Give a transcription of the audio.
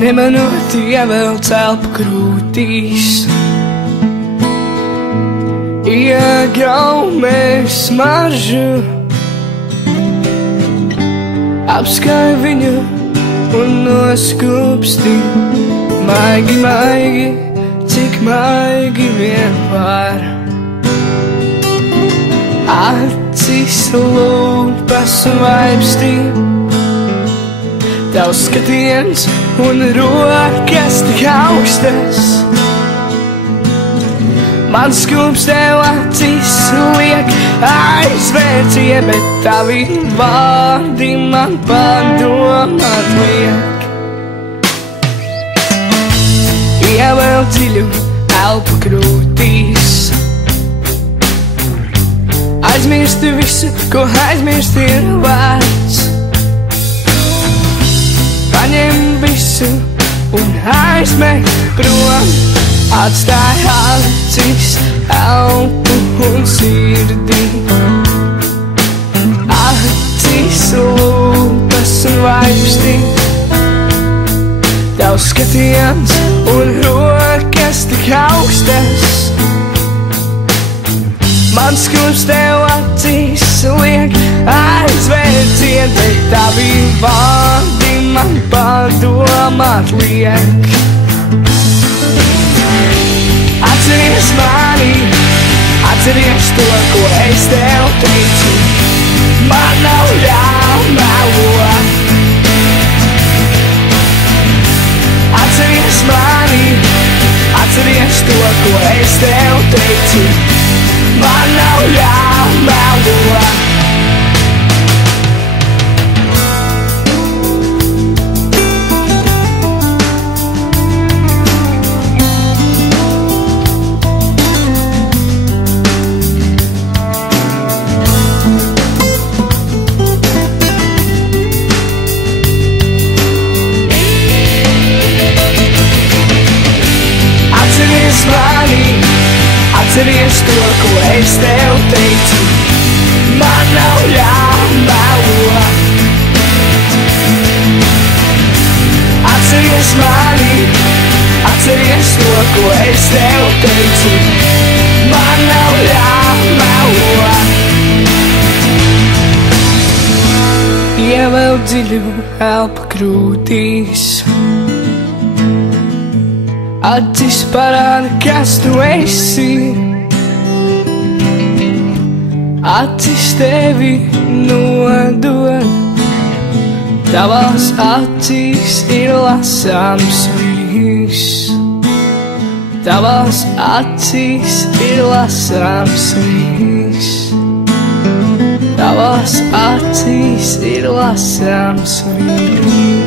nemanot ievelk telpu krūtīs. Iegaumē smaržu, apskai viņu un noskūpsti. Maigi, maigi, cik maigi vien var. Acis, lūpas un vaipstī, tavs skatiens un rokas tik augstas. Mans skūps tev acīs liek aizvērtie, bet tavi vārdi man padomāt liek. Ievelk dziļu elpu krūtīs, aizmirsti visu, ko aizmirst ir vērts. Paņem visu un aizmet prom, atstāj acis, elpu un sirdī. Acis, lūpas un vaipstī, tavs skatiens un rokas tik augstas. Mans skūps tev acīs liek aizvērtien, bet tavi vārdi man padomāt liek. Atceries mani, atceries to, ko es tev teicu. Man nav jāmelo. Atceries mani, atceries to, ko es tev teicu. Man nav jāmelo. Atceries to, ko es tev teicu. Man nav jāmelo. Atceries mani, atceries to, ko es tev teicu. Man nav jāmelo. Ievelk dziļu elpu krūtīs, acis parāda, kas tu esi. Acis tevi nodod, tavās acīs ir lasāms viss. Tavās acīs ir lasāms viss. Tavās acīs ir lasāms viss.